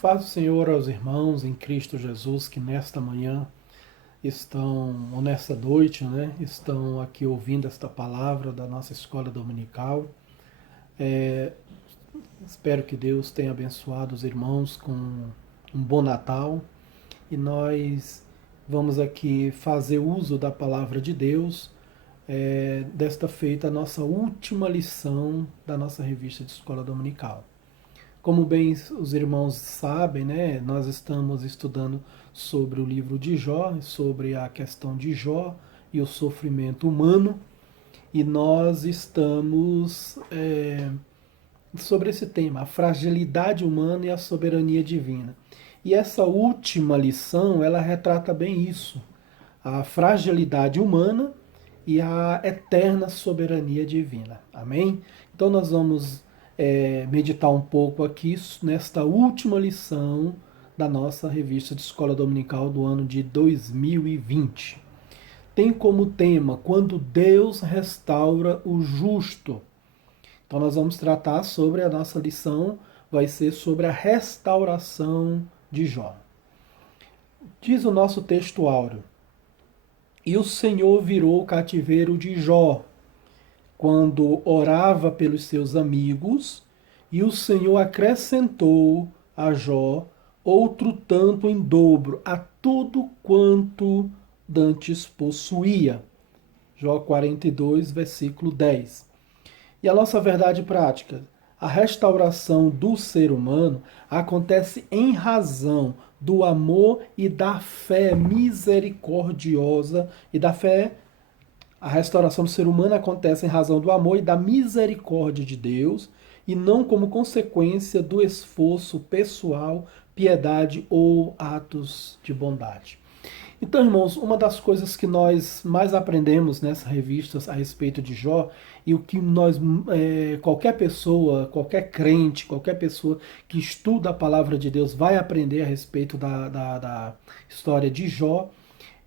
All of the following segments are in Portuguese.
Faz o Senhor aos irmãos em Cristo Jesus que nesta manhã estão, ou nesta noite, né, estão aqui ouvindo esta palavra da nossa escola dominical. É, Espero que Deus tenha abençoado os irmãos com um bom Natal e nós vamos aqui fazer uso da palavra de Deus. Desta feita a nossa última lição da nossa revista de escola dominical. Como bem os irmãos sabem, né, nós estamos estudando sobre o livro de Jó, sobre a questão de Jó e o sofrimento humano, e nós estamos sobre esse tema, a fragilidade humana e a soberania divina. E essa última lição, ela retrata bem isso, a fragilidade humana e a eterna soberania divina. Amém? Então nós vamos meditar um pouco aqui nesta última lição da nossa revista de escola dominical do ano de 2020. Tem como tema quando Deus restaura o justo. Então nós vamos tratar sobre a nossa lição, vai ser sobre a restauração de Jó. Diz o nosso texto áureo: E o Senhor virou o cativeiro de Jó, quando orava pelos seus amigos, e o Senhor acrescentou a Jó outro tanto em dobro a tudo quanto dantes possuía. Jó 42, versículo 10. E a nossa verdade prática? A restauração do ser humano acontece em razão do amor e da fé misericordiosa e da fé. A restauração do ser humano acontece em razão do amor e da misericórdia de Deus e não como consequência do esforço pessoal, piedade ou atos de bondade. Então, irmãos, uma das coisas que nós mais aprendemos nessas revistas a respeito de Jó e o que qualquer pessoa, qualquer crente, qualquer pessoa que estuda a palavra de Deus vai aprender a respeito da história de Jó,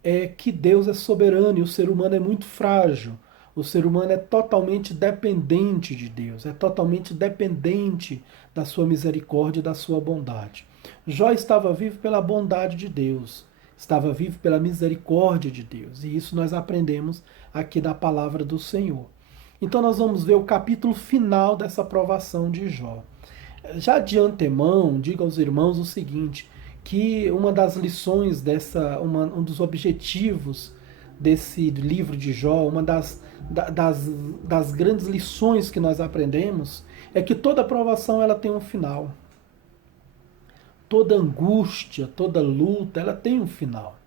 é que Deus é soberano e o ser humano é muito frágil. O ser humano é totalmente dependente de Deus, é totalmente dependente da sua misericórdia e da sua bondade. Jó estava vivo pela bondade de Deus, estava vivo pela misericórdia de Deus, e isso nós aprendemos aqui da palavra do Senhor. Então nós vamos ver o capítulo final dessa aprovação de Jó. Já de antemão, digo aos irmãos o seguinte, que uma das lições um dos objetivos desse livro de Jó, uma das grandes lições que nós aprendemos, é que toda aprovação ela tem um final. Toda angústia, toda luta, ela tem um final.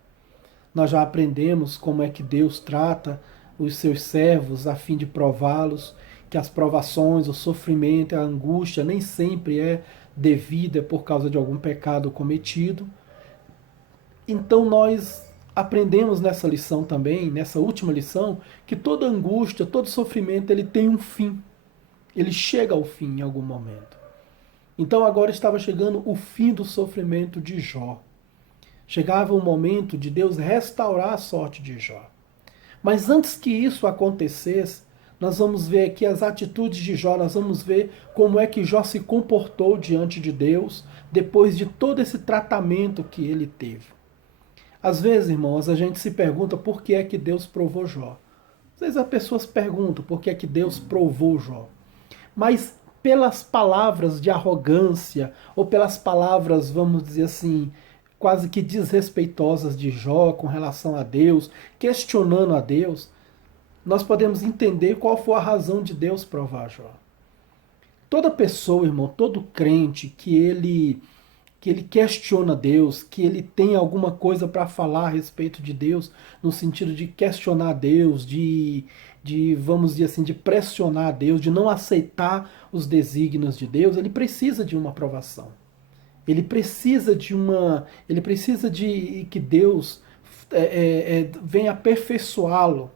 Nós já aprendemos como é que Deus trata os seus servos a fim de prová-los, que as provações, o sofrimento, a angústia nem sempre é devida por causa de algum pecado cometido. Então nós aprendemos nessa lição também, nessa última lição, que toda angústia, todo sofrimento, ele tem um fim. Ele chega ao fim em algum momento. Então agora estava chegando o fim do sofrimento de Jó. Chegava o momento de Deus restaurar a sorte de Jó. Mas antes que isso acontecesse, nós vamos ver aqui as atitudes de Jó, nós vamos ver como é que Jó se comportou diante de Deus depois de todo esse tratamento que ele teve. Às vezes, irmãos, a gente se pergunta por que é que Deus provou Jó. Às vezes as pessoas perguntam por que é que Deus provou Jó. Mas pelas palavras de arrogância, ou pelas palavras, vamos dizer assim, quase que desrespeitosas de Jó com relação a Deus, questionando a Deus, nós podemos entender qual foi a razão de Deus provar Jó. Toda pessoa, irmão, todo crente que ele questiona Deus, que ele tem alguma coisa para falar a respeito de Deus, no sentido de questionar Deus, vamos dizer assim, de pressionar Deus, de não aceitar os desígnios de Deus, ele precisa de uma aprovação. Ele precisa de que Deus venha aperfeiçoá-lo.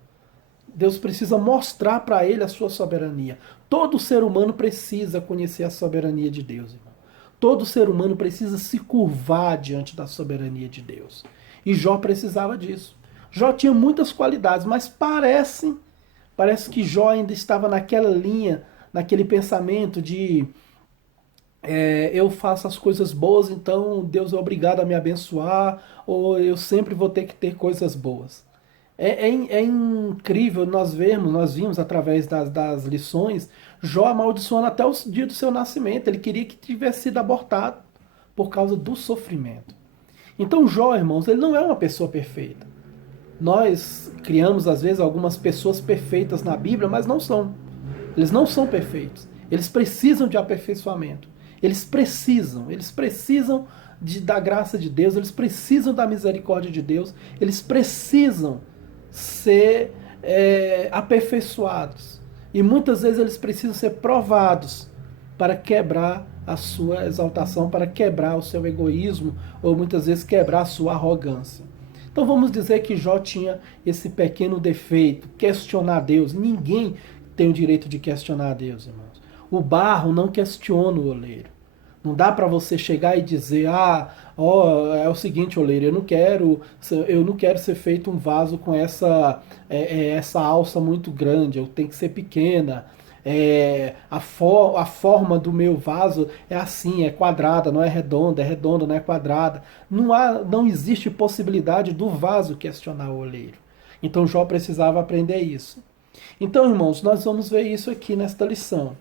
Deus precisa mostrar para ele a sua soberania. Todo ser humano precisa conhecer a soberania de Deus, irmão. Todo ser humano precisa se curvar diante da soberania de Deus. E Jó precisava disso. Jó tinha muitas qualidades, mas parece que Jó ainda estava naquela linha, naquele pensamento de eu faço as coisas boas, então Deus é obrigado a me abençoar, ou eu sempre vou ter que ter coisas boas. É incrível nós vimos através das lições, Jó amaldiçoando até o dia do seu nascimento. Ele queria que tivesse sido abortado por causa do sofrimento. Então Jó, irmãos, ele não é uma pessoa perfeita. Nós criamos, às vezes, algumas pessoas perfeitas na Bíblia, mas não são. Eles não são perfeitos. Eles precisam de aperfeiçoamento. Eles precisam da graça de Deus, eles precisam da misericórdia de Deus, eles precisam ser aperfeiçoados. E muitas vezes eles precisam ser provados para quebrar a sua exaltação, para quebrar o seu egoísmo, ou muitas vezes quebrar a sua arrogância. Então vamos dizer que Jó tinha esse pequeno defeito, questionar Deus. Ninguém tem o direito de questionar Deus, irmãos. O barro não questiona o oleiro. Não dá para você chegar e dizer, é o seguinte, oleiro, eu não quero ser feito um vaso com essa alça muito grande, eu tenho que ser pequena. A forma do meu vaso é assim, é quadrada, não é redonda, não é quadrada. Não existe possibilidade do vaso questionar o oleiro. Então Jó precisava aprender isso. Então, irmãos, nós vamos ver isso aqui nesta lição.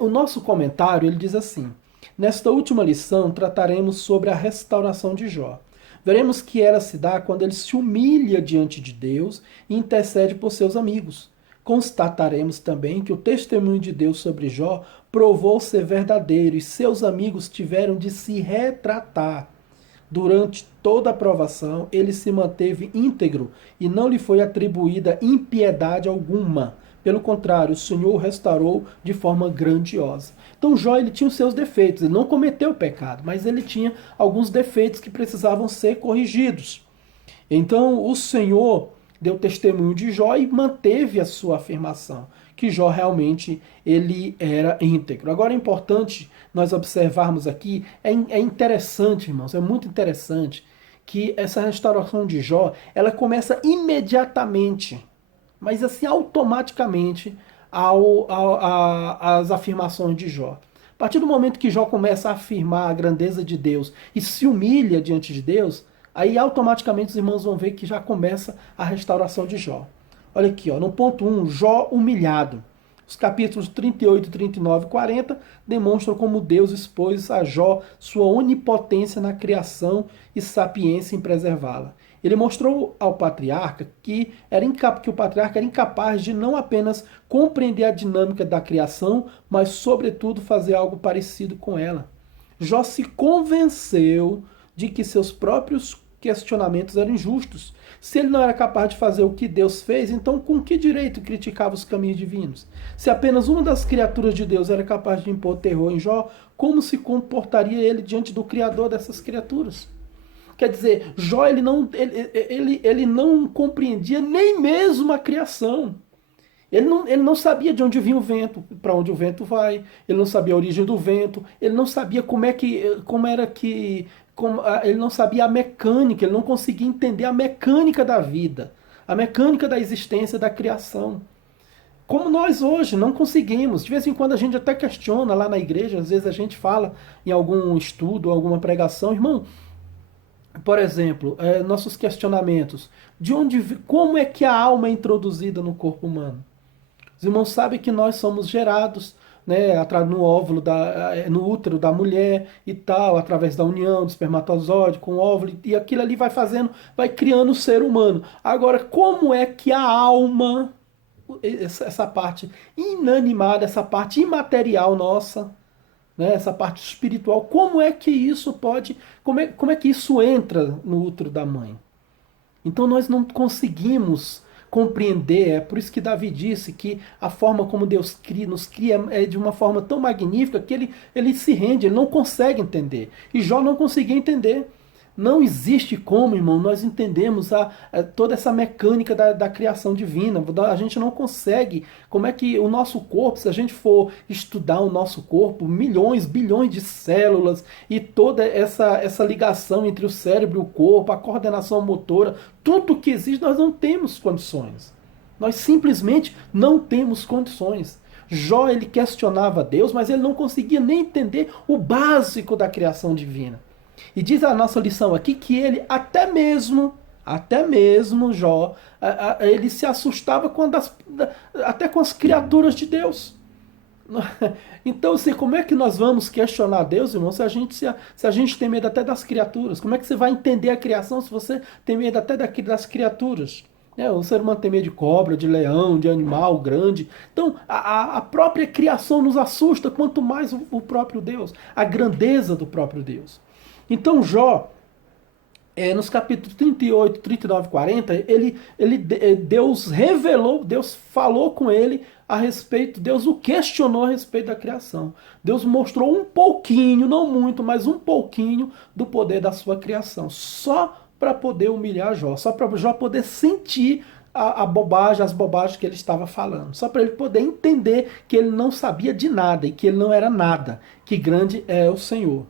O nosso comentário ele diz assim: nesta última lição trataremos sobre a restauração de Jó. Veremos que ela se dá quando ele se humilha diante de Deus e intercede por seus amigos. Constataremos também que o testemunho de Deus sobre Jó provou ser verdadeiro e seus amigos tiveram de se retratar. Durante toda a provação, ele se manteve íntegro e não lhe foi atribuída impiedade alguma. Pelo contrário, o Senhor o restaurou de forma grandiosa. Então Jó ele tinha os seus defeitos, ele não cometeu pecado, mas ele tinha alguns defeitos que precisavam ser corrigidos. Então o Senhor deu testemunho de Jó e manteve a sua afirmação, que Jó realmente ele era íntegro. Agora é importante nós observarmos aqui, é interessante, irmãos, é muito interessante que essa restauração de Jó, ela começa imediatamente, mas assim automaticamente, às afirmações de Jó. A partir do momento que Jó começa a afirmar a grandeza de Deus e se humilha diante de Deus, aí automaticamente os irmãos vão ver que já começa a restauração de Jó. Olha aqui, no ponto 1, Jó humilhado. Os capítulos 38, 39 e 40 demonstram como Deus expôs a Jó sua onipotência na criação e sapiência em preservá-la. Ele mostrou ao patriarca que o patriarca era incapaz de não apenas compreender a dinâmica da criação, mas, sobretudo, fazer algo parecido com ela. Jó se convenceu de que seus próprios questionamentos eram injustos. Se ele não era capaz de fazer o que Deus fez, então com que direito criticava os caminhos divinos? Se apenas uma das criaturas de Deus era capaz de impor terror em Jó, como se comportaria ele diante do Criador dessas criaturas? Quer dizer, Jó ele não compreendia nem mesmo a criação. Ele não sabia de onde vinha o vento, para onde o vento vai. Ele não sabia a origem do vento. Ele não sabia ele não sabia a mecânica. Ele não conseguia entender a mecânica da vida, a mecânica da existência, da criação. Como nós hoje não conseguimos. De vez em quando a gente até questiona lá na igreja. Às vezes a gente fala em algum estudo, alguma pregação, irmão. Por exemplo, nossos questionamentos. Como é que a alma é introduzida no corpo humano? Os irmãos sabem que nós somos gerados, né, no óvulo, no útero da mulher e tal, através da união do espermatozoide com o óvulo, e aquilo ali vai criando o ser humano. Agora, como é que a alma, essa parte inanimada, essa parte imaterial nossa, né, essa parte espiritual, como é que isso como é que isso entra no útero da mãe? Então nós não conseguimos compreender, é por isso que Davi disse que a forma como Deus nos cria é de uma forma tão magnífica que ele se rende, ele não consegue entender. E Jó não conseguia entender. Não existe como, irmão, nós entendemos toda essa mecânica da criação divina. A gente não consegue. Como é que o nosso corpo, se a gente for estudar o nosso corpo, milhões, bilhões de células e toda essa ligação entre o cérebro e o corpo, a coordenação motora, tudo que existe, nós não temos condições. Nós simplesmente não temos condições. Jó, ele questionava Deus, mas ele não conseguia nem entender o básico da criação divina. E diz a nossa lição aqui que ele até mesmo Jó, ele se assustava até com as criaturas de Deus. Então, assim, como é que nós vamos questionar Deus, irmão, se a gente tem medo até das criaturas? Como é que você vai entender a criação se você tem medo até das criaturas? O ser humano tem medo de cobra, de leão, de animal grande. Então, a própria criação nos assusta, quanto mais o próprio Deus, a grandeza do próprio Deus. Então, Jó, nos capítulos 38, 39 e 40, Deus falou com ele a respeito, Deus o questionou a respeito da criação. Deus mostrou um pouquinho, não muito, mas um pouquinho do poder da sua criação, só para poder humilhar Jó, só para Jó poder sentir as bobagens que ele estava falando, só para ele poder entender que ele não sabia de nada e que ele não era nada, que grande é o Senhor.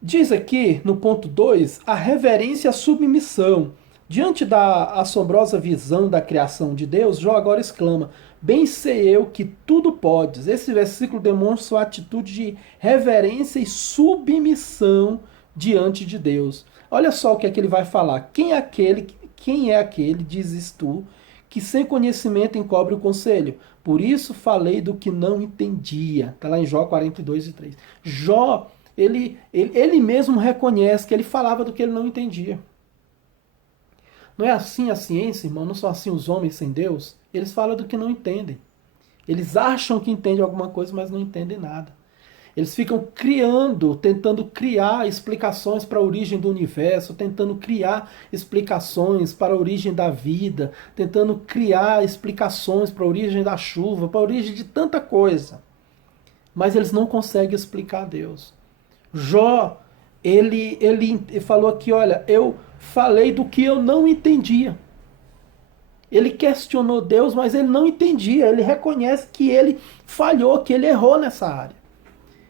Diz aqui, no ponto 2, a reverência e a submissão. Diante da assombrosa visão da criação de Deus, Jó agora exclama: bem sei eu que tudo podes. Esse versículo demonstra sua atitude de reverência e submissão diante de Deus. Olha só o que é que ele vai falar. Quem é aquele, dizes tu, que sem conhecimento encobre o conselho? Por isso falei do que não entendia. Está lá em Jó 42, 3. Jó, ele mesmo reconhece que ele falava do que ele não entendia. Não é assim a ciência, irmão? Não são assim os homens sem Deus? Eles falam do que não entendem. Eles acham que entendem alguma coisa, mas não entendem nada. Eles ficam tentando criar explicações para a origem do universo, tentando criar explicações para a origem da vida, tentando criar explicações para a origem da chuva, para a origem de tanta coisa. Mas eles não conseguem explicar Deus. Jó, ele falou aqui, olha, eu falei do que eu não entendia. Ele questionou Deus, mas ele não entendia. Ele reconhece que ele falhou, que ele errou nessa área.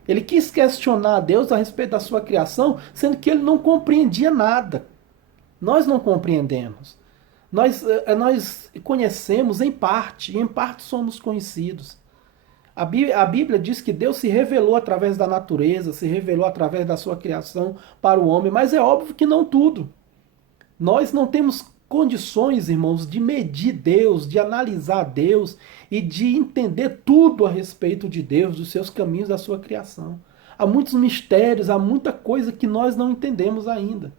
Ele quis questionar Deus a respeito da sua criação, sendo que ele não compreendia nada. Nós não compreendemos. Nós conhecemos em parte, e em parte somos conhecidos. A Bíblia diz que Deus se revelou através da natureza, se revelou através da sua criação para o homem, mas é óbvio que não tudo. Nós não temos condições, irmãos, de medir Deus, de analisar Deus e de entender tudo a respeito de Deus, dos seus caminhos, da sua criação. Há muitos mistérios, há muita coisa que nós não entendemos ainda.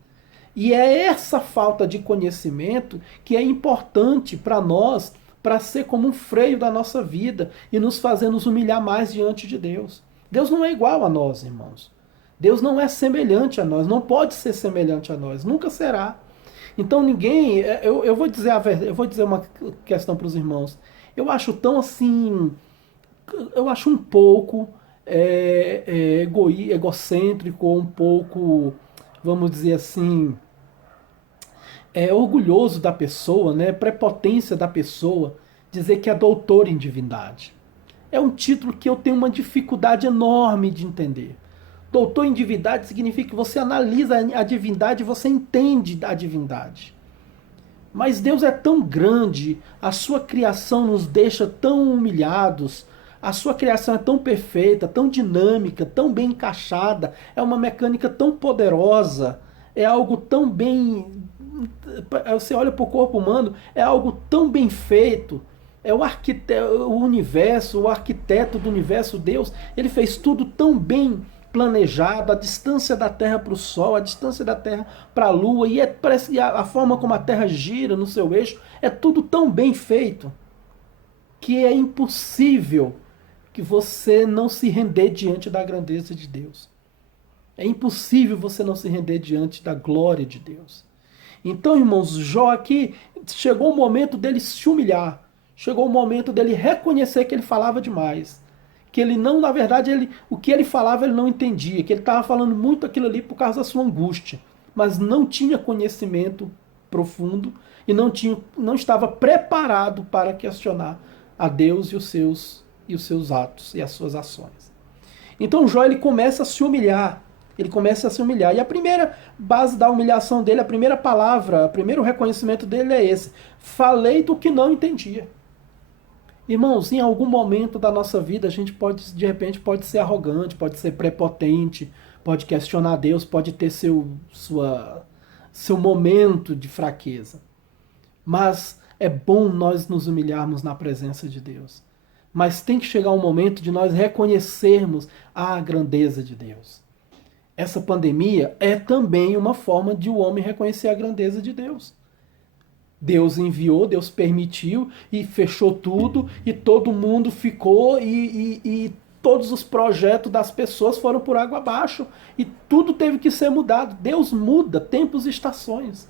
E é essa falta de conhecimento que é importante para nós, para ser como um freio da nossa vida e nos fazer nos humilhar mais diante de Deus. Deus não é igual a nós, irmãos. Deus não é semelhante a nós, não pode ser semelhante a nós, nunca será. Então ninguém, eu vou dizer a verdade, eu vou dizer uma questão para os irmãos. Eu acho tão assim, eu acho um pouco egocêntrico, um pouco, vamos dizer assim, orgulhoso da pessoa, né? Prepotência da pessoa, dizer que é doutor em divindade. É um título que eu tenho uma dificuldade enorme de entender. Doutor em divindade significa que você analisa a divindade e você entende a divindade. Mas Deus é tão grande, a sua criação nos deixa tão humilhados, a sua criação é tão perfeita, tão dinâmica, tão bem encaixada, é uma mecânica tão poderosa, é algo tão bem... Você olha para o corpo humano, é algo tão bem feito, é o universo, o arquiteto do universo, Deus, ele fez tudo tão bem planejado, a distância da Terra para o Sol, a distância da Terra para a Lua, e parece a forma como a Terra gira no seu eixo, é tudo tão bem feito, que é impossível que você não se render diante da grandeza de Deus. É impossível você não se render diante da glória de Deus. Então, irmãos, Jó aqui, chegou o momento dele se humilhar, chegou o momento dele reconhecer que ele falava demais, que ele não, na verdade, o que ele falava ele não entendia, que ele estava falando muito aquilo ali por causa da sua angústia, mas não tinha conhecimento profundo e não estava preparado para questionar a Deus e os seus atos e as suas ações. Então Jó, ele começa a se humilhar. E a primeira base da humilhação dele, a primeira palavra, o primeiro reconhecimento dele é esse: falei do que não entendia. Irmãos, em algum momento da nossa vida a gente pode, de repente, pode ser arrogante, pode ser prepotente, pode questionar Deus, pode ter seu momento de fraqueza. Mas é bom nós nos humilharmos na presença de Deus. Mas tem que chegar um momento de nós reconhecermos a grandeza de Deus. Essa pandemia é também uma forma de o homem reconhecer a grandeza de Deus. Deus enviou, Deus permitiu e fechou tudo e todo mundo ficou e todos os projetos das pessoas foram por água abaixo e tudo teve que ser mudado. Deus muda tempos e estações.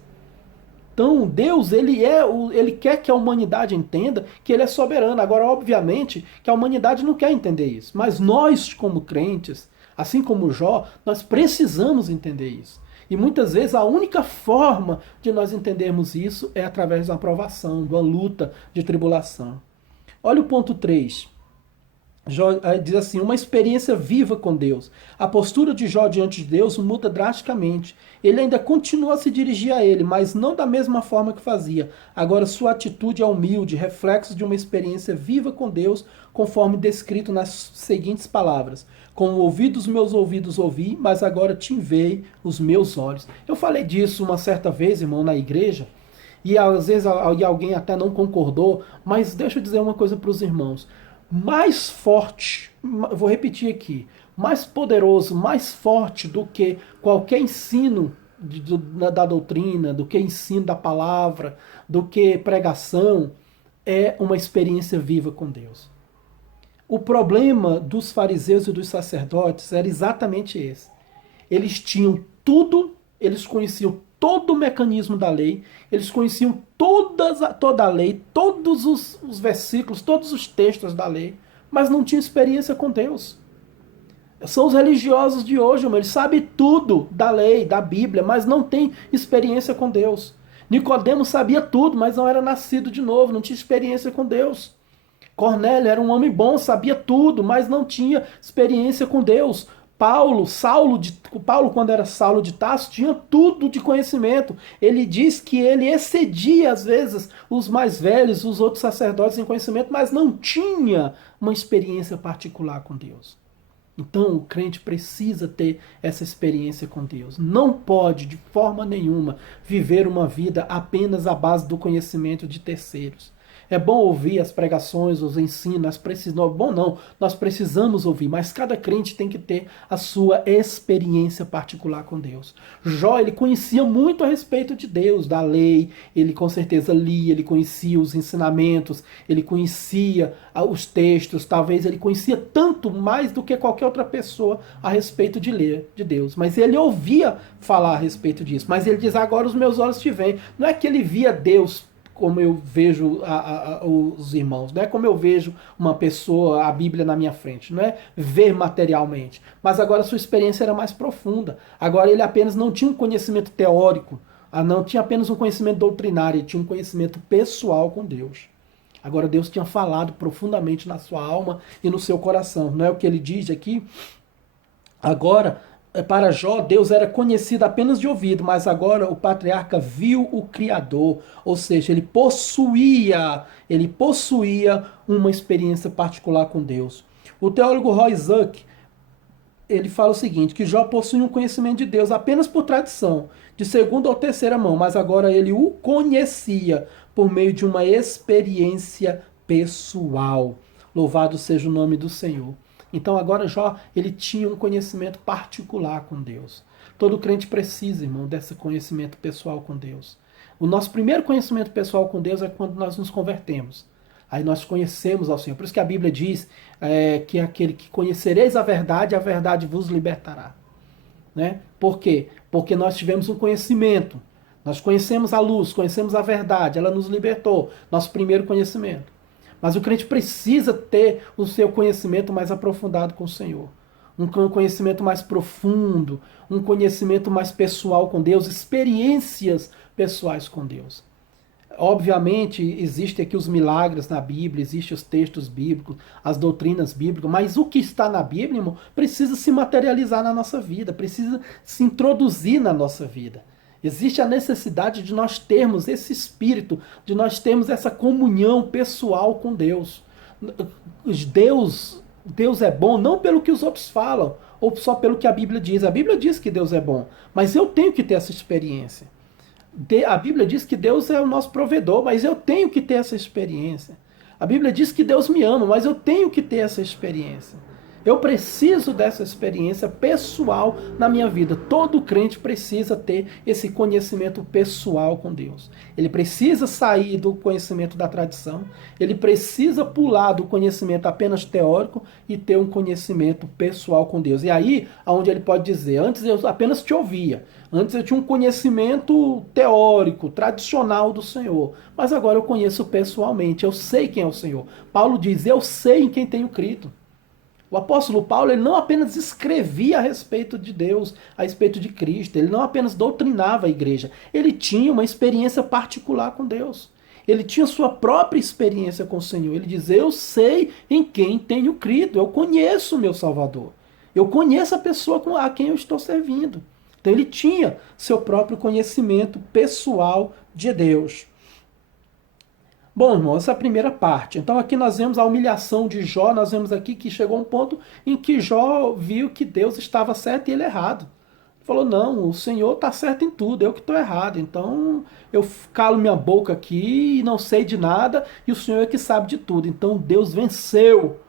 Então, Deus, ele quer que a humanidade entenda que ele é soberano. Agora, obviamente, que a humanidade não quer entender isso. Mas nós, como crentes, assim como Jó, nós precisamos entender isso. E muitas vezes a única forma de nós entendermos isso é através da provação, de uma luta, de tribulação. Olha o ponto 3. Jó diz assim, uma experiência viva com Deus. A postura de Jó diante de Deus muda drasticamente. Ele ainda continua a se dirigir a ele, mas não da mesma forma que fazia. Agora sua atitude é humilde, reflexo de uma experiência viva com Deus, conforme descrito nas seguintes palavras. Com o ouvido dos meus ouvidos ouvi, mas agora te enviei os meus olhos. Eu falei disso uma certa vez, irmão, na igreja, e às vezes alguém até não concordou, mas deixa eu dizer uma coisa para os irmãos. Mais forte, vou repetir aqui, mais poderoso, mais forte do que qualquer ensino da doutrina, do que ensino da palavra, do que pregação, é uma experiência viva com Deus. O problema dos fariseus e dos sacerdotes era exatamente esse. Eles tinham tudo, eles conheciam todo o mecanismo da lei, eles conheciam toda a lei, todos os versículos, todos os textos da lei, mas não tinham experiência com Deus. São os religiosos de hoje, eles sabem tudo da lei, da Bíblia, mas não têm experiência com Deus. Nicodemos sabia tudo, mas não era nascido de novo, não tinha experiência com Deus. Cornélio era um homem bom, sabia tudo, mas não tinha experiência com Deus. Paulo, quando era Saulo de Tarso, tinha tudo de conhecimento. Ele diz que ele excedia, às vezes, os mais velhos, os outros sacerdotes em conhecimento, mas não tinha uma experiência particular com Deus. Então, o crente precisa ter essa experiência com Deus. Não pode, de forma nenhuma, viver uma vida apenas à base do conhecimento de terceiros. É bom ouvir as pregações, os ensinos, nós precisamos ouvir, mas cada crente tem que ter a sua experiência particular com Deus. Jó, ele conhecia muito a respeito de Deus, da lei, ele com certeza lia, ele conhecia os ensinamentos, ele conhecia os textos, talvez ele conhecia tanto mais do que qualquer outra pessoa a respeito de Deus, mas ele ouvia falar a respeito disso, mas ele diz, agora os meus olhos te veem. Não é que ele via Deus como eu vejo os irmãos, não é como eu vejo uma pessoa, a Bíblia na minha frente, não é ver materialmente, mas agora a sua experiência era mais profunda, agora ele apenas não tinha um conhecimento teórico, não tinha apenas um conhecimento doutrinário, ele tinha um conhecimento pessoal com Deus. Agora Deus tinha falado profundamente na sua alma e no seu coração, não é o que ele diz aqui? Agora, para Jó, Deus era conhecido apenas de ouvido, mas agora o patriarca viu o Criador, ou seja, ele possuía uma experiência particular com Deus. O teólogo Roy Zuck, ele fala o seguinte, que Jó possui um conhecimento de Deus apenas por tradição, de segunda ou terceira mão, mas agora ele o conhecia por meio de uma experiência pessoal. Louvado seja o nome do Senhor. Então agora Jó, ele tinha um conhecimento particular com Deus. Todo crente precisa, irmão, desse conhecimento pessoal com Deus. O nosso primeiro conhecimento pessoal com Deus é quando nós nos convertemos. Aí nós conhecemos ao Senhor. Por isso que a Bíblia diz que aquele que conhecereis a verdade vos libertará. Né? Por quê? Porque nós tivemos um conhecimento. Nós conhecemos a luz, conhecemos a verdade, ela nos libertou. Nosso primeiro conhecimento. Mas o crente precisa ter o seu conhecimento mais aprofundado com o Senhor. Um conhecimento mais profundo, um conhecimento mais pessoal com Deus, experiências pessoais com Deus. Obviamente, existem aqui os milagres na Bíblia, existem os textos bíblicos, as doutrinas bíblicas, mas o que está na Bíblia, irmão, precisa se materializar na nossa vida, precisa se introduzir na nossa vida. Existe a necessidade de nós termos esse espírito, de nós termos essa comunhão pessoal com Deus. Deus é bom não pelo que os outros falam, ou só pelo que a Bíblia diz. A Bíblia diz que Deus é bom, mas eu tenho que ter essa experiência. A Bíblia diz que Deus é o nosso provedor, mas eu tenho que ter essa experiência. A Bíblia diz que Deus me ama, mas eu tenho que ter essa experiência. Eu preciso dessa experiência pessoal na minha vida. Todo crente precisa ter esse conhecimento pessoal com Deus. Ele precisa sair do conhecimento da tradição. Ele precisa pular do conhecimento apenas teórico e ter um conhecimento pessoal com Deus. E aí, aonde ele pode dizer, antes eu apenas te ouvia. Antes eu tinha um conhecimento teórico, tradicional do Senhor. Mas agora eu conheço pessoalmente. Eu sei quem é o Senhor. Paulo diz, eu sei em quem tenho crido. O apóstolo Paulo ele não apenas escrevia a respeito de Deus, a respeito de Cristo, ele não apenas doutrinava a igreja, ele tinha uma experiência particular com Deus. Ele tinha sua própria experiência com o Senhor. Ele diz, eu sei em quem tenho crido, eu conheço o meu Salvador. Eu conheço a pessoa a quem eu estou servindo. Então ele tinha seu próprio conhecimento pessoal de Deus. Bom, irmão, essa é a primeira parte. Então aqui nós vemos a humilhação de Jó, nós vemos aqui que chegou um ponto em que Jó viu que Deus estava certo e ele errado. Ele falou, não, o Senhor está certo em tudo, eu que estou errado. Então eu calo minha boca aqui e não sei de nada e o Senhor é que sabe de tudo. Então Deus venceu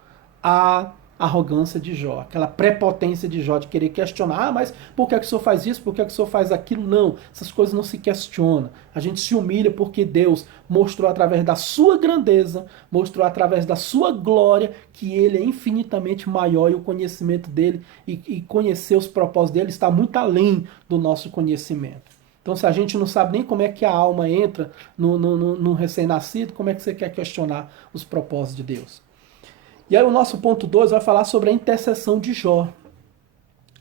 a arrogância de Jó, aquela prepotência de Jó de querer questionar, mas por que é que o senhor faz isso, por que é que o senhor faz aquilo? Não, essas coisas não se questionam. A gente se humilha porque Deus mostrou através da sua grandeza, mostrou através da sua glória que ele é infinitamente maior e o conhecimento dele e conhecer os propósitos dele está muito além do nosso conhecimento. Então, se a gente não sabe nem como é que a alma entra no recém-nascido, como é que você quer questionar os propósitos de Deus? E aí o nosso ponto 2 vai falar sobre a intercessão de Jó.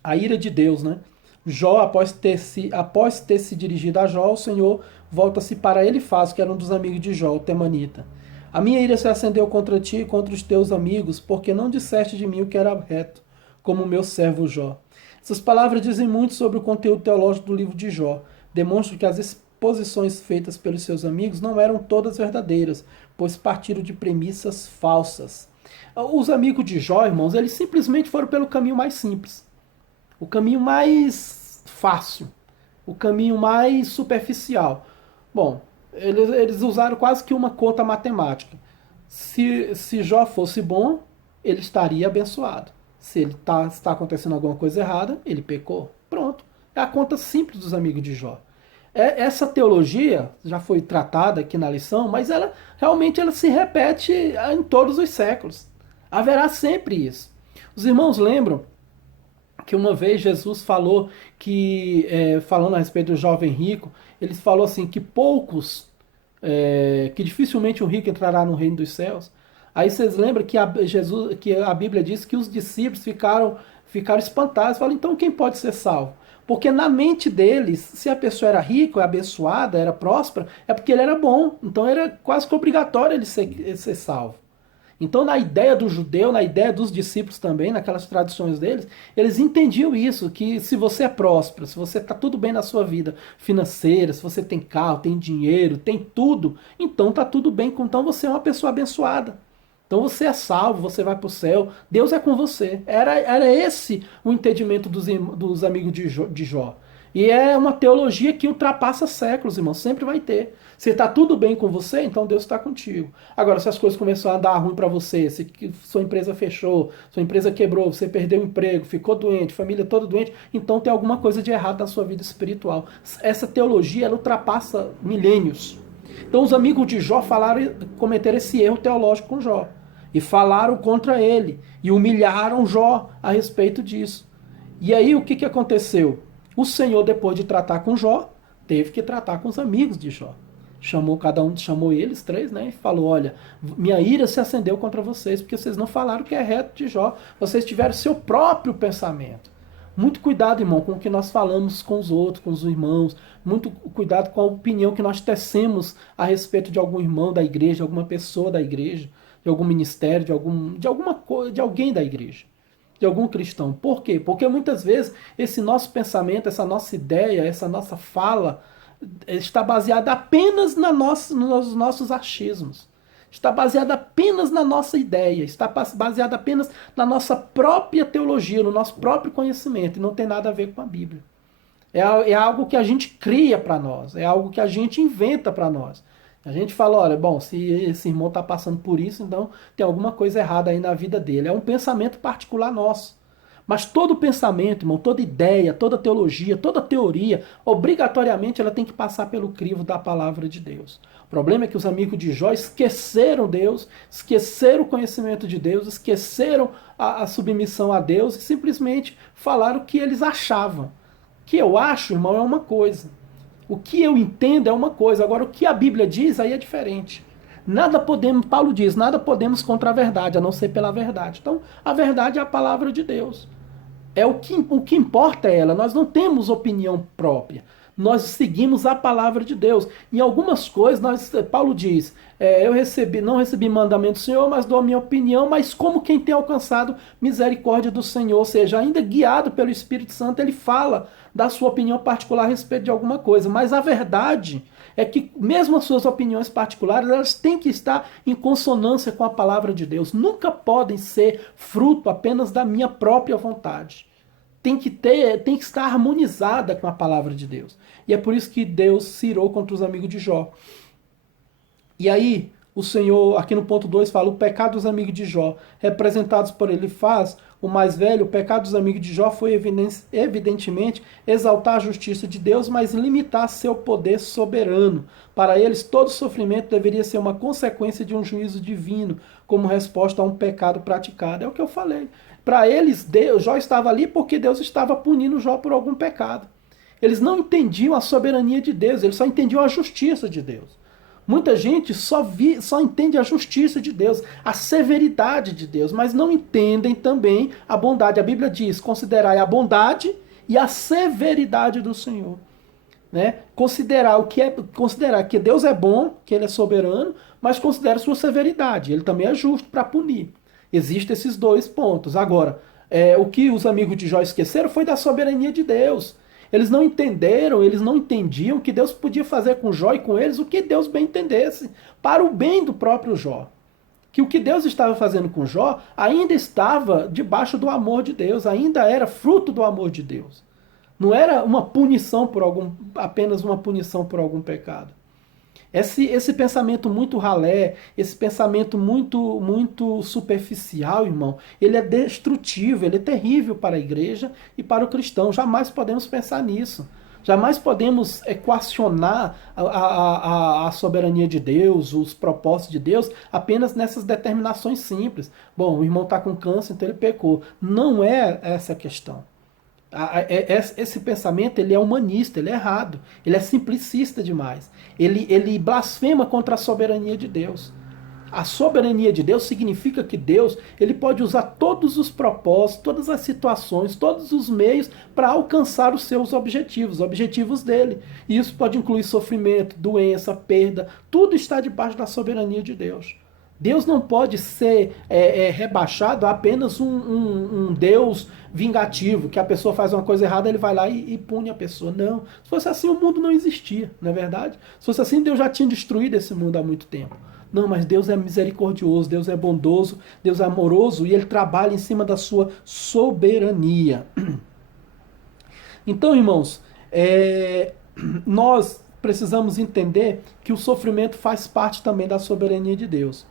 A ira de Deus, né? Jó, após ter se dirigido a Jó, o Senhor volta-se para Elifaz, que era um dos amigos de Jó, o temanita. A minha ira se acendeu contra ti e contra os teus amigos, porque não disseste de mim o que era reto, como o meu servo Jó. Essas palavras dizem muito sobre o conteúdo teológico do livro de Jó. Demonstram que as exposições feitas pelos seus amigos não eram todas verdadeiras, pois partiram de premissas falsas. Os amigos de Jó, irmãos, eles simplesmente foram pelo caminho mais simples. O caminho mais fácil. O caminho mais superficial. Bom, eles usaram quase que uma conta matemática. Se Jó fosse bom, ele estaria abençoado. Se está acontecendo alguma coisa errada, ele pecou. Pronto. É a conta simples dos amigos de Jó. Essa teologia já foi tratada aqui na lição, mas ela realmente ela se repete em todos os séculos. Haverá sempre isso. Os irmãos lembram que uma vez Jesus falou que, falando a respeito do jovem rico, ele falou assim que que dificilmente o rico entrará no reino dos céus. Aí vocês lembram que a Bíblia diz que os discípulos ficaram espantados. Falaram, então quem pode ser salvo? Porque na mente deles, se a pessoa era rica, abençoada, era próspera, é porque ele era bom. Então era quase que obrigatório ele ser salvo. Então, na ideia do judeu, na ideia dos discípulos também, naquelas tradições deles, eles entendiam isso, que se você é próspero, se você está tudo bem na sua vida financeira, se você tem carro, tem dinheiro, tem tudo, então está tudo bem, então você é uma pessoa abençoada. Então você é salvo, você vai para o céu, Deus é com você. Era esse o entendimento dos amigos de Jó. E é uma teologia que ultrapassa séculos, irmão, sempre vai ter. Se está tudo bem com você, então Deus está contigo. Agora, se as coisas começam a dar ruim para você, se sua empresa fechou, sua empresa quebrou, você perdeu o emprego, ficou doente, família toda doente, então tem alguma coisa de errado na sua vida espiritual. Essa teologia, ela ultrapassa milênios. Então os amigos de Jó cometeram esse erro teológico com Jó. E falaram contra ele. E humilharam Jó a respeito disso. E aí o que aconteceu? O Senhor, depois de tratar com Jó, teve que tratar com os amigos de Jó. Chamou eles três, né? E falou, olha, minha ira se acendeu contra vocês, porque vocês não falaram o que é reto de Jó. Vocês tiveram seu próprio pensamento. Muito cuidado, irmão, com o que nós falamos com os outros, com os irmãos. Muito cuidado com a opinião que nós tecemos a respeito de algum irmão da igreja, de alguma pessoa da igreja, de algum ministério, de alguém da igreja, de algum cristão. Por quê? Porque muitas vezes esse nosso pensamento, essa nossa ideia, essa nossa fala está baseada apenas nos nossos achismos. está baseada apenas na nossa ideia, está baseada apenas na nossa própria teologia, no nosso próprio conhecimento, e não tem nada a ver com a Bíblia. É algo que a gente cria para nós, é algo que a gente inventa para nós. A gente fala, olha, bom, se esse irmão está passando por isso, então tem alguma coisa errada aí na vida dele. É um pensamento particular nosso. Mas todo pensamento, irmão, toda ideia, toda teologia, toda teoria, obrigatoriamente ela tem que passar pelo crivo da palavra de Deus. O problema é que os amigos de Jó esqueceram Deus, esqueceram o conhecimento de Deus, esqueceram a submissão a Deus e simplesmente falaram o que eles achavam. O que eu acho, irmão, é uma coisa. O que eu entendo é uma coisa. Agora, o que a Bíblia diz, aí é diferente. Nada podemos, Paulo diz, nada podemos contra a verdade, a não ser pela verdade. Então, a verdade é a palavra de Deus. O que importa é ela. Nós não temos opinião própria. Nós seguimos a palavra de Deus. Em algumas coisas, Paulo diz, não recebi mandamento do Senhor, mas dou a minha opinião, mas como quem tem alcançado misericórdia do Senhor, ou seja, ainda guiado pelo Espírito Santo, ele fala da sua opinião particular a respeito de alguma coisa. Mas a verdade é que mesmo as suas opiniões particulares, elas têm que estar em consonância com a palavra de Deus. Nunca podem ser fruto apenas da minha própria vontade. Tem que estar harmonizada com a palavra de Deus. E é por isso que Deus se irou contra os amigos de Jó. E aí, o Senhor, aqui no ponto 2, fala: o pecado dos amigos de Jó, representados por ele, faz o mais velho. O pecado dos amigos de Jó foi evidentemente exaltar a justiça de Deus, mas limitar seu poder soberano. Para eles, todo sofrimento deveria ser uma consequência de um juízo divino, como resposta a um pecado praticado. É o que eu falei. Para eles, Jó estava ali porque Deus estava punindo Jó por algum pecado. Eles não entendiam a soberania de Deus, eles só entendiam a justiça de Deus. Muita gente só entende a justiça de Deus, a severidade de Deus, mas não entendem também a bondade. A Bíblia diz: considerai a bondade e a severidade do Senhor. Né? Considerar que Deus é bom, que Ele é soberano, mas considera sua severidade. Ele também é justo para punir. Existem esses dois pontos. Agora, o que os amigos de Jó esqueceram foi da soberania de Deus. Eles não entenderam, eles não entendiam que Deus podia fazer com Jó e com eles o que Deus bem entendesse, para o bem do próprio Jó. Que o que Deus estava fazendo com Jó ainda estava debaixo do amor de Deus, ainda era fruto do amor de Deus. Não era uma punição apenas uma punição por algum pecado. Esse pensamento muito ralé, esse pensamento muito superficial, irmão, ele é destrutivo, ele é terrível para a igreja e para o cristão. Jamais podemos pensar nisso. Jamais podemos equacionar a soberania de Deus, os propósitos de Deus, apenas nessas determinações simples. Bom, o irmão está com câncer, então ele pecou. Não é essa a questão. Esse pensamento ele é humanista, ele é errado, ele é simplicista demais. Ele blasfema contra a soberania de Deus. A soberania de Deus significa que Deus ele pode usar todos os propósitos, todas as situações, todos os meios para alcançar os seus objetivos, os objetivos dele. E isso pode incluir sofrimento, doença, perda, tudo está debaixo da soberania de Deus. Deus não pode ser rebaixado a apenas um Deus vingativo, que a pessoa faz uma coisa errada, ele vai lá e pune a pessoa. Não. Se fosse assim, o mundo não existia, não é verdade? Se fosse assim, Deus já tinha destruído esse mundo há muito tempo. Não, mas Deus é misericordioso, Deus é bondoso, Deus é amoroso e Ele trabalha em cima da sua soberania. Então, irmãos, nós precisamos entender que o sofrimento faz parte também da soberania de Deus.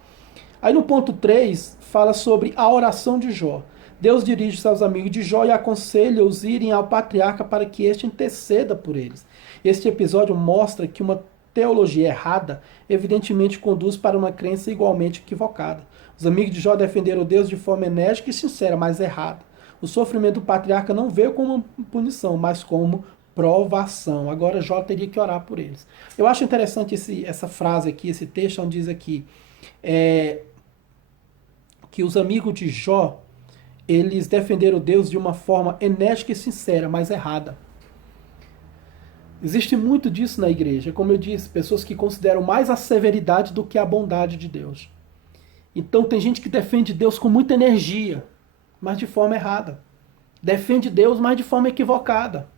Aí no ponto 3, fala sobre a oração de Jó. Deus dirige-se aos amigos de Jó e aconselha-os irem ao patriarca para que este interceda por eles. Este episódio mostra que uma teologia errada evidentemente conduz para uma crença igualmente equivocada. Os amigos de Jó defenderam Deus de forma enérgica e sincera, mas errada. O sofrimento do patriarca não veio como punição, mas como provação. Agora Jó teria que orar por eles. Eu acho interessante essa frase aqui, esse texto onde diz aqui que os amigos de Jó eles defenderam Deus de uma forma enérgica e sincera, mas errada. Existe muito disso na igreja. Como eu disse, pessoas que consideram mais a severidade do que a bondade de Deus. Então tem gente que defende Deus com muita energia, mas de forma errada. Defende Deus, mas de forma equivocada.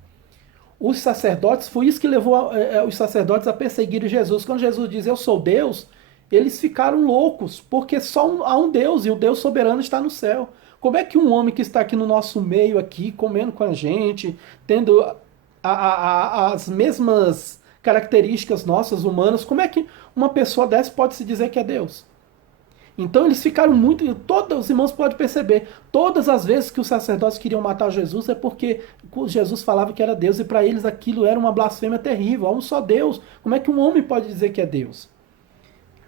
Os sacerdotes, foi isso que levou os sacerdotes a perseguirem Jesus. Quando Jesus diz, eu sou Deus, Eles ficaram loucos, porque há um Deus, e o Deus soberano está no céu. Como é que um homem que está aqui no nosso meio, aqui, comendo com a gente, tendo as mesmas características nossas humanas, como é que uma pessoa dessa pode se dizer que é Deus? Então eles ficaram muito. Todos os irmãos podem perceber, todas as vezes que os sacerdotes queriam matar Jesus é porque Jesus falava que era Deus, e para eles aquilo era uma blasfêmia terrível. Há um só Deus. Como é que um homem pode dizer que é Deus?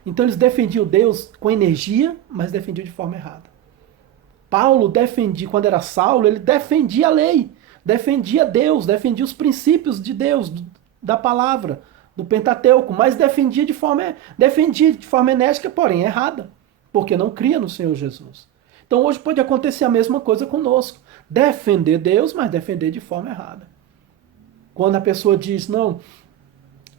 Então eles defendiam Deus com energia, mas defendiam de forma errada. Paulo defendia, quando era Saulo, ele defendia a lei, defendia Deus, defendia os princípios de Deus, da palavra, do Pentateuco, mas defendia de forma enérgica, porém errada, porque não cria no Senhor Jesus. Então hoje pode acontecer a mesma coisa conosco. Defender Deus, mas defender de forma errada. Quando a pessoa diz, não,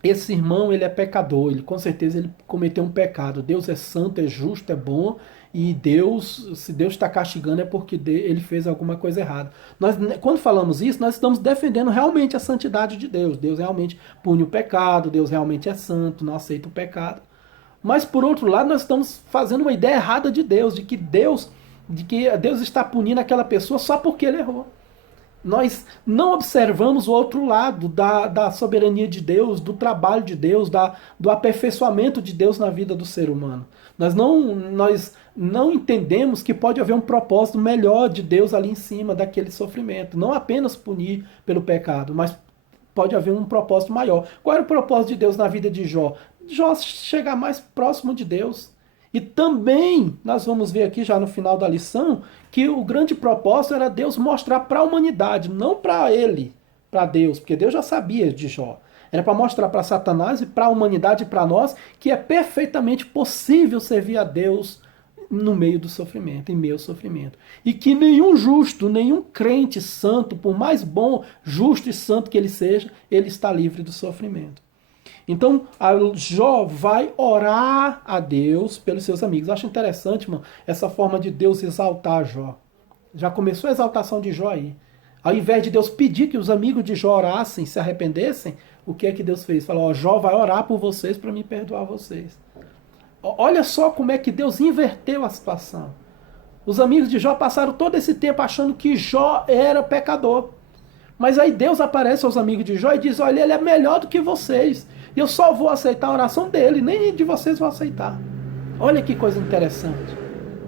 esse irmão ele é pecador, ele com certeza ele cometeu um pecado. Deus é santo, é justo, é bom, e Deus, se Deus está castigando é porque ele fez alguma coisa errada. Nós, quando falamos isso, nós estamos defendendo realmente a santidade de Deus. Deus realmente pune o pecado, Deus realmente é santo, não aceita o pecado. Mas por outro lado, nós estamos fazendo uma ideia errada de Deus, de que Deus está punindo aquela pessoa só porque ele errou. Nós não observamos o outro lado da soberania de Deus, do trabalho de Deus, do aperfeiçoamento de Deus na vida do ser humano. Nós não entendemos que pode haver um propósito melhor de Deus ali em cima daquele sofrimento. Não apenas punir pelo pecado, mas pode haver um propósito maior. Qual era o propósito de Deus na vida de Jó? Jó chegar mais próximo de Deus. E também, nós vamos ver aqui já no final da lição, que o grande propósito era Deus mostrar para a humanidade, não para ele, para Deus, porque Deus já sabia de Jó. Era para mostrar para Satanás e para a humanidade e para nós que é perfeitamente possível servir a Deus no meio do sofrimento, em meio ao sofrimento. E que nenhum justo, nenhum crente santo, por mais bom, justo e santo que ele seja, ele está livre do sofrimento. Então, Jó vai orar a Deus pelos seus amigos. Eu acho interessante, mano, essa forma de Deus exaltar Jó. Já começou a exaltação de Jó aí. Ao invés de Deus pedir que os amigos de Jó orassem, se arrependessem, o que é que Deus fez? Falou, Jó vai orar por vocês para me perdoar vocês. Olha só como é que Deus inverteu a situação. Os amigos de Jó passaram todo esse tempo achando que Jó era pecador. Mas aí Deus aparece aos amigos de Jó e diz, olha, ele é melhor do que vocês. E eu só vou aceitar a oração dele, nem de vocês vou aceitar. Olha que coisa interessante.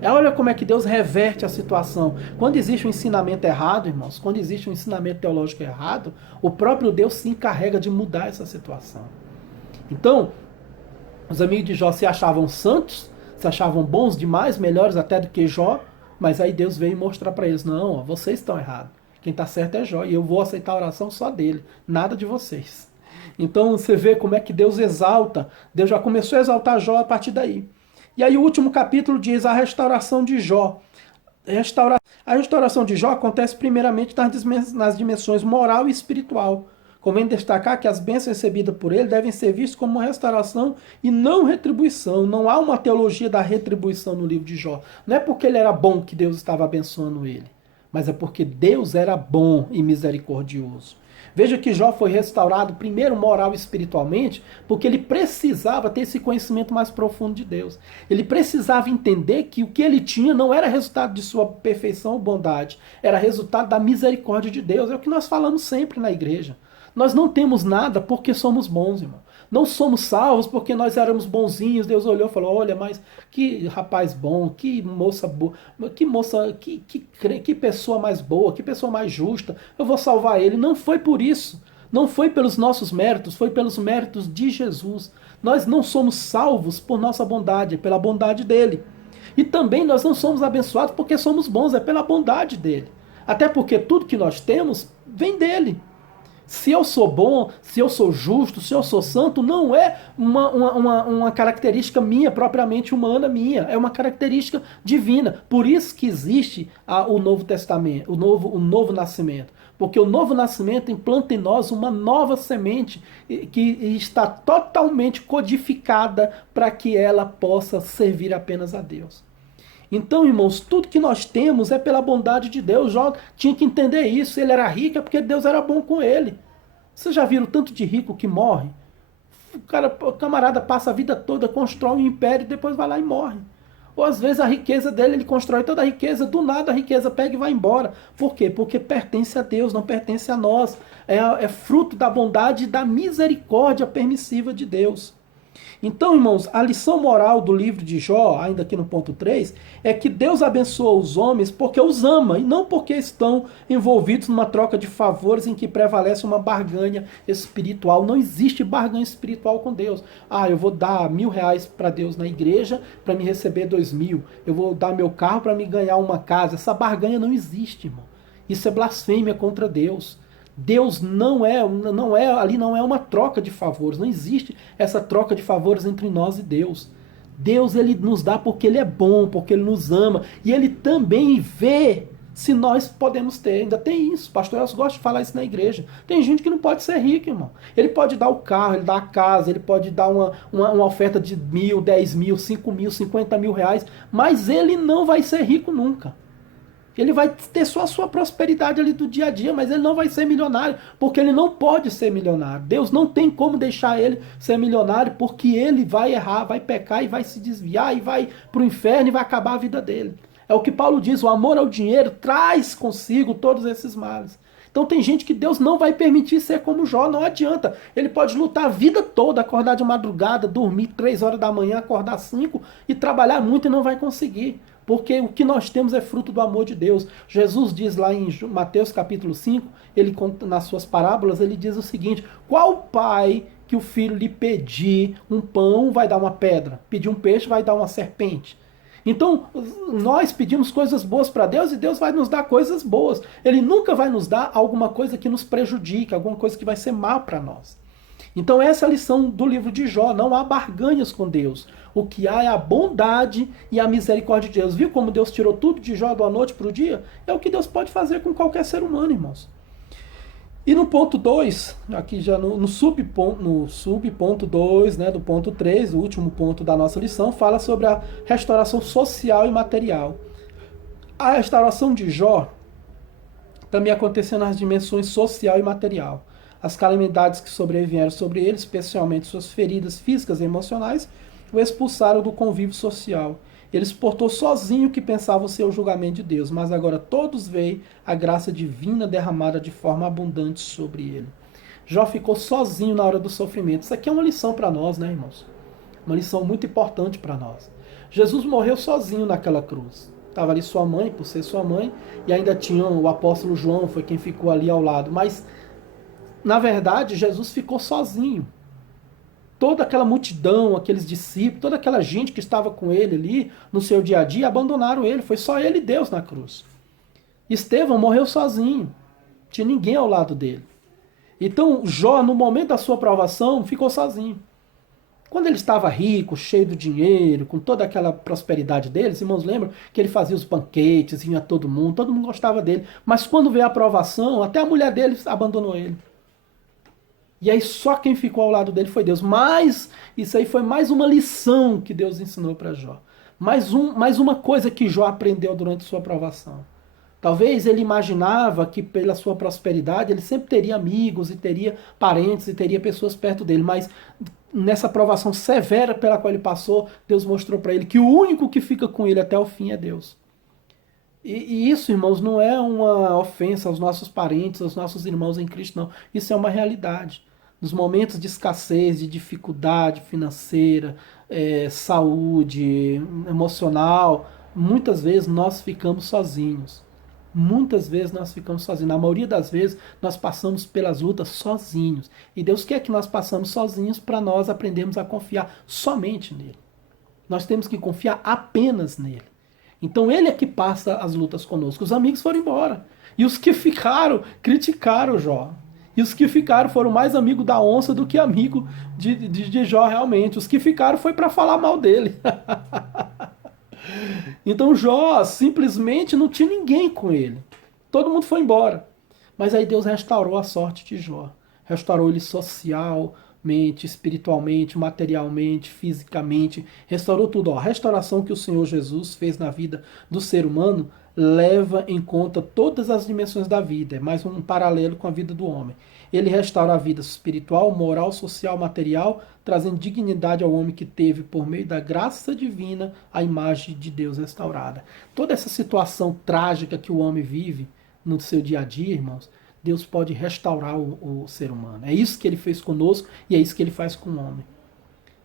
Olha como é que Deus reverte a situação. Quando existe um ensinamento errado, irmãos, quando existe um ensinamento teológico errado, o próprio Deus se encarrega de mudar essa situação. Então, os amigos de Jó se achavam santos, se achavam bons demais, melhores até do que Jó, mas aí Deus veio mostrar para eles, não, ó, vocês estão errados. Quem está certo é Jó, e eu vou aceitar a oração só dele, nada de vocês. Então você vê como é que Deus exalta, Deus já começou a exaltar Jó a partir daí. E aí o último capítulo diz a restauração de Jó. A restauração de Jó acontece primeiramente nas dimensões moral e espiritual. Convém destacar que as bênçãos recebidas por ele devem ser vistas como uma restauração e não retribuição. Não há uma teologia da retribuição no livro de Jó. Não é porque ele era bom que Deus estava abençoando ele, mas é porque Deus era bom e misericordioso. Veja que Jó foi restaurado primeiro moral e espiritualmente, porque ele precisava ter esse conhecimento mais profundo de Deus. Ele precisava entender que o que ele tinha não era resultado de sua perfeição ou bondade, era resultado da misericórdia de Deus. É o que nós falamos sempre na igreja. Nós não temos nada porque somos bons, irmão. Não somos salvos porque nós éramos bonzinhos. Deus olhou e falou, olha, mas que rapaz bom, que moça boa, que pessoa mais boa, que pessoa mais justa. Eu vou salvar ele. Não foi por isso. Não foi pelos nossos méritos, foi pelos méritos de Jesus. Nós não somos salvos por nossa bondade, é pela bondade dele. E também nós não somos abençoados porque somos bons, é pela bondade dele. Até porque tudo que nós temos vem dele. Se eu sou bom, se eu sou justo, se eu sou santo, não é uma característica minha, propriamente humana minha. É uma característica divina. Por isso que existe o Novo Testamento, o novo nascimento. Porque o novo nascimento implanta em nós uma nova semente que está totalmente codificada para que ela possa servir apenas a Deus. Então, irmãos, tudo que nós temos é pela bondade de Deus. Jó tinha que entender isso. Ele era rico é porque Deus era bom com ele. Vocês já viram tanto de rico que morre? o camarada passa a vida toda, constrói um império e depois vai lá e morre. Ou às vezes a riqueza dele, ele constrói toda a riqueza, do nada a riqueza pega e vai embora. Por quê? Porque pertence a Deus, não pertence a nós. É fruto da bondade e da misericórdia permissiva de Deus. Então, irmãos, a lição moral do livro de Jó, ainda aqui no ponto 3, é que Deus abençoa os homens porque os ama e não porque estão envolvidos numa troca de favores em que prevalece uma barganha espiritual. Não existe barganha espiritual com Deus. Ah, eu vou dar R$1.000 para Deus na igreja para me receber 2.000. Eu vou dar meu carro para me ganhar uma casa. Essa barganha não existe, irmão. Isso é blasfêmia contra Deus. Deus ali não é uma troca de favores, não existe essa troca de favores entre nós e Deus. Deus, ele nos dá porque ele é bom, porque ele nos ama, e ele também vê se nós podemos ter. Ainda tem isso, pastor Elcio gosta de falar isso na igreja. Tem gente que não pode ser rico, irmão. Ele pode dar o carro, ele dá a casa, ele pode dar uma oferta de 1.000, 10.000, 5.000, 50.000 reais, mas ele não vai ser rico nunca. Ele vai ter só a sua prosperidade ali do dia a dia, mas ele não vai ser milionário, porque ele não pode ser milionário. Deus não tem como deixar ele ser milionário, porque ele vai errar, vai pecar e vai se desviar e vai para o inferno e vai acabar a vida dele. É o que Paulo diz, o amor ao dinheiro traz consigo todos esses males. Então tem gente que Deus não vai permitir ser como Jó, não adianta. Ele pode lutar a vida toda, acordar de madrugada, dormir 3 horas da manhã, acordar 5 e trabalhar muito e não vai conseguir. Porque o que nós temos é fruto do amor de Deus. Jesus diz lá em Mateus capítulo 5, ele conta nas suas parábolas, ele diz o seguinte: qual pai que o filho lhe pedir um pão vai dar uma pedra? Pedir um peixe vai dar uma serpente? Então, nós pedimos coisas boas para Deus e Deus vai nos dar coisas boas. Ele nunca vai nos dar alguma coisa que nos prejudique, alguma coisa que vai ser má para nós. Então essa é a lição do livro de Jó, não há barganhas com Deus. O que há é a bondade e a misericórdia de Deus. Viu como Deus tirou tudo de Jó da noite para o dia? É o que Deus pode fazer com qualquer ser humano, irmãos. E no ponto 2, aqui já no subponto 2, né, do ponto 3, o último ponto da nossa lição, fala sobre a restauração social e material. A restauração de Jó também aconteceu nas dimensões social e material. As calamidades que sobrevieram sobre ele, especialmente suas feridas físicas e emocionais, o expulsaram do convívio social. Ele suportou sozinho o que pensavam ser o julgamento de Deus, mas agora todos veem a graça divina derramada de forma abundante sobre ele. Jó ficou sozinho na hora do sofrimento. Isso aqui é uma lição para nós, né, irmãos? Uma lição muito importante para nós. Jesus morreu sozinho naquela cruz. Estava ali sua mãe, por ser sua mãe, e ainda tinha o apóstolo João, foi quem ficou ali ao lado. Mas na verdade, Jesus ficou sozinho. Toda aquela multidão, aqueles discípulos, toda aquela gente que estava com ele ali no seu dia a dia, abandonaram ele. Foi só ele e Deus na cruz. Estevão morreu sozinho. Não tinha ninguém ao lado dele. Então, Jó, no momento da sua provação, ficou sozinho. Quando ele estava rico, cheio de dinheiro, com toda aquela prosperidade dele, os irmãos lembram que ele fazia os banquetes, vinha todo mundo gostava dele. Mas quando veio a provação, até a mulher dele abandonou ele. E aí só quem ficou ao lado dele foi Deus. Mas isso aí foi mais uma lição que Deus ensinou para Jó. Mais uma coisa que Jó aprendeu durante sua provação. Talvez ele imaginava que pela sua prosperidade ele sempre teria amigos e teria parentes e teria pessoas perto dele. Mas nessa provação severa pela qual ele passou, Deus mostrou para ele que o único que fica com ele até o fim é Deus. E isso, irmãos, não é uma ofensa aos nossos parentes, aos nossos irmãos em Cristo, não. Isso é uma realidade. Nos momentos de escassez, de dificuldade financeira, saúde, emocional, muitas vezes nós ficamos sozinhos. Muitas vezes nós ficamos sozinhos. Na maioria das vezes nós passamos pelas lutas sozinhos. E Deus quer que nós passamos sozinhos para nós aprendermos a confiar somente nele. Nós temos que confiar apenas nele. Então ele é que passa as lutas conosco. Os amigos foram embora. E os que ficaram criticaram Jó. E os que ficaram foram mais amigos da onça do que amigo de Jó realmente. Os que ficaram foi para falar mal dele. Então Jó simplesmente não tinha ninguém com ele. Todo mundo foi embora. Mas aí Deus restaurou a sorte de Jó. Restaurou ele social, espiritualmente, materialmente, fisicamente, restaurou tudo. Ó, a restauração que o Senhor Jesus fez na vida do ser humano leva em conta todas as dimensões da vida, é mais um paralelo com a vida do homem. Ele restaura a vida espiritual, moral, social, material, trazendo dignidade ao homem que teve, por meio da graça divina, a imagem de Deus restaurada. Toda essa situação trágica que o homem vive no seu dia a dia, irmãos, Deus pode restaurar o ser humano. É isso que ele fez conosco e é isso que ele faz com o homem.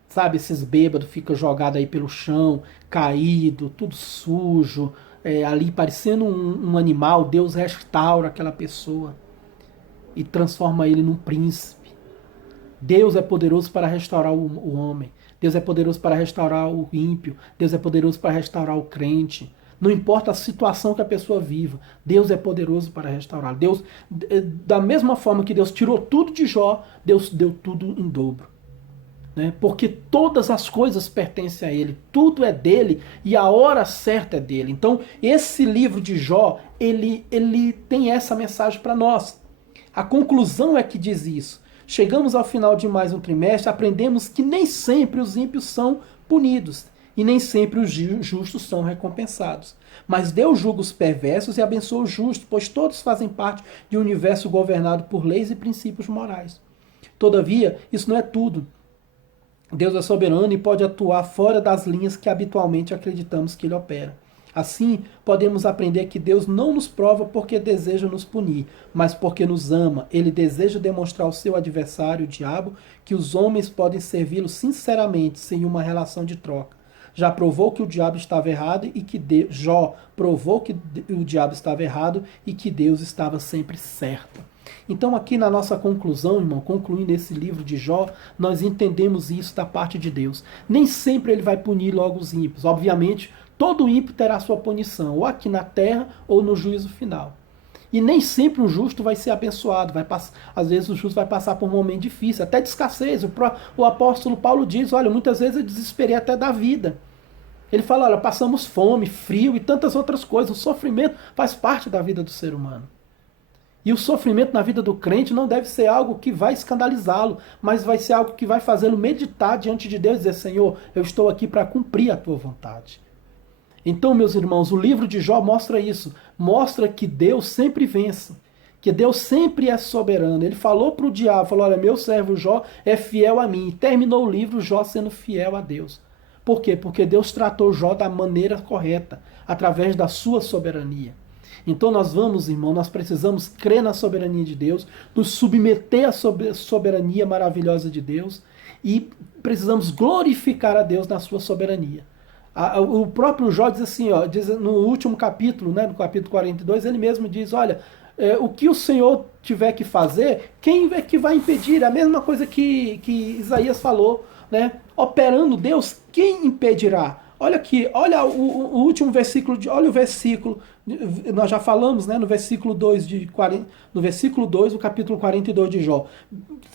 Sabe, esses bêbados ficam jogados aí pelo chão, caído, tudo sujo, ali parecendo um animal. Deus restaura aquela pessoa e transforma ele num príncipe. Deus é poderoso para restaurar o homem. Deus é poderoso para restaurar o ímpio. Deus é poderoso para restaurar o crente. Não importa a situação que a pessoa viva, Deus é poderoso para restaurar. Deus, da mesma forma que Deus tirou tudo de Jó, Deus deu tudo em dobro. Né? Porque todas as coisas pertencem a Ele, tudo é dele e a hora certa é dele. Então, esse livro de Jó, ele tem essa mensagem para nós. A conclusão é que diz isso. Chegamos ao final de mais um trimestre, aprendemos que nem sempre os ímpios são punidos e nem sempre os justos são recompensados. Mas Deus julga os perversos e abençoa os justos, pois todos fazem parte de um universo governado por leis e princípios morais. Todavia, isso não é tudo. Deus é soberano e pode atuar fora das linhas que habitualmente acreditamos que Ele opera. Assim, podemos aprender que Deus não nos prova porque deseja nos punir, mas porque nos ama. Ele deseja demonstrar ao seu adversário, o diabo, que os homens podem servi-lo sinceramente, sem uma relação de troca. Já provou que o diabo estava errado e que Jó provou que o diabo estava errado e que Deus estava sempre certo. Então aqui na nossa conclusão, irmão, concluindo esse livro de Jó, nós entendemos isso da parte de Deus. Nem sempre ele vai punir logo os ímpios. Obviamente, todo ímpio terá sua punição, ou aqui na terra ou no juízo final. E nem sempre o justo vai ser abençoado. Às vezes o justo vai passar por um momento difícil, até de escassez. O apóstolo Paulo diz, olha, muitas vezes eu desesperei até da vida. Ele fala, olha, passamos fome, frio e tantas outras coisas. O sofrimento faz parte da vida do ser humano. E o sofrimento na vida do crente não deve ser algo que vai escandalizá-lo, mas vai ser algo que vai fazê-lo meditar diante de Deus e dizer, Senhor, eu estou aqui para cumprir a tua vontade. Então, meus irmãos, o livro de Jó mostra isso. Mostra que Deus sempre vence. Que Deus sempre é soberano. Ele falou para o diabo, falou, olha, meu servo Jó é fiel a mim. E terminou o livro Jó sendo fiel a Deus. Por quê? Porque Deus tratou Jó da maneira correta, através da sua soberania. Então nós vamos, irmão, nós precisamos crer na soberania de Deus, nos submeter à soberania maravilhosa de Deus e precisamos glorificar a Deus na sua soberania. O próprio Jó diz assim, ó, diz no último capítulo, né, no capítulo 42, ele mesmo diz, olha, o que o Senhor tiver que fazer, quem é que vai impedir? É a mesma coisa que Isaías falou, né? Operando Deus, quem impedirá? Olha aqui, olha o último versículo, olha o versículo, nós já falamos, né, no versículo 2 do capítulo 42 de Jó.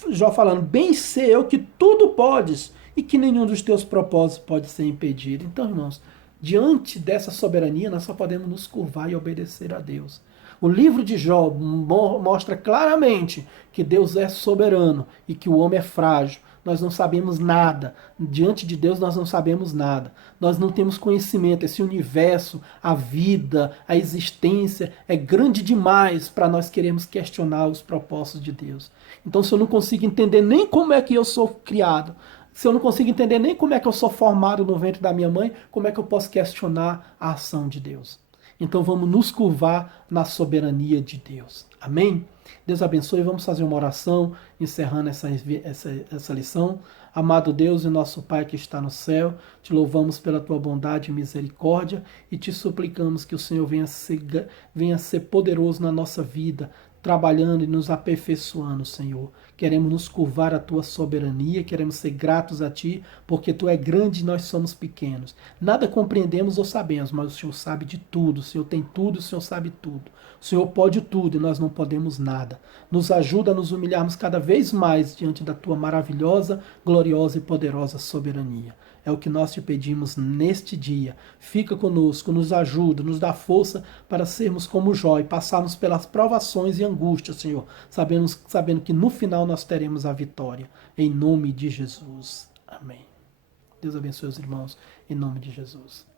Jó falando, bem sei eu que tudo podes e que nenhum dos teus propósitos pode ser impedido. Então, irmãos, diante dessa soberania, nós só podemos nos curvar e obedecer a Deus. O livro de Jó mostra claramente que Deus é soberano e que o homem é frágil. Nós não sabemos nada. Diante de Deus nós não sabemos nada. Nós não temos conhecimento. Esse universo, a vida, a existência é grande demais para nós queremos questionar os propósitos de Deus. Então, se eu não consigo entender nem como é que eu sou criado, se eu não consigo entender nem como é que eu sou formado no ventre da minha mãe, como é que eu posso questionar a ação de Deus? Então vamos nos curvar na soberania de Deus. Amém? Deus abençoe. Vamos fazer uma oração, encerrando essa lição. Amado Deus e nosso Pai que está no céu, te louvamos pela tua bondade e misericórdia e te suplicamos que o Senhor venha ser poderoso na nossa vida, trabalhando e nos aperfeiçoando, Senhor. Queremos nos curvar à tua soberania, queremos ser gratos a ti, porque tu é grande e nós somos pequenos. Nada compreendemos ou sabemos, mas o Senhor sabe de tudo, o Senhor tem tudo, o Senhor sabe tudo. O Senhor pode tudo e nós não podemos nada. Nos ajuda a nos humilharmos cada vez mais diante da tua maravilhosa, gloriosa e poderosa soberania. É o que nós te pedimos neste dia. Fica conosco, nos ajuda, nos dá força para sermos como Jó e passarmos pelas provações e angústia, Senhor, sabendo que no final nós teremos a vitória. Em nome de Jesus. Amém. Deus abençoe os irmãos, em nome de Jesus.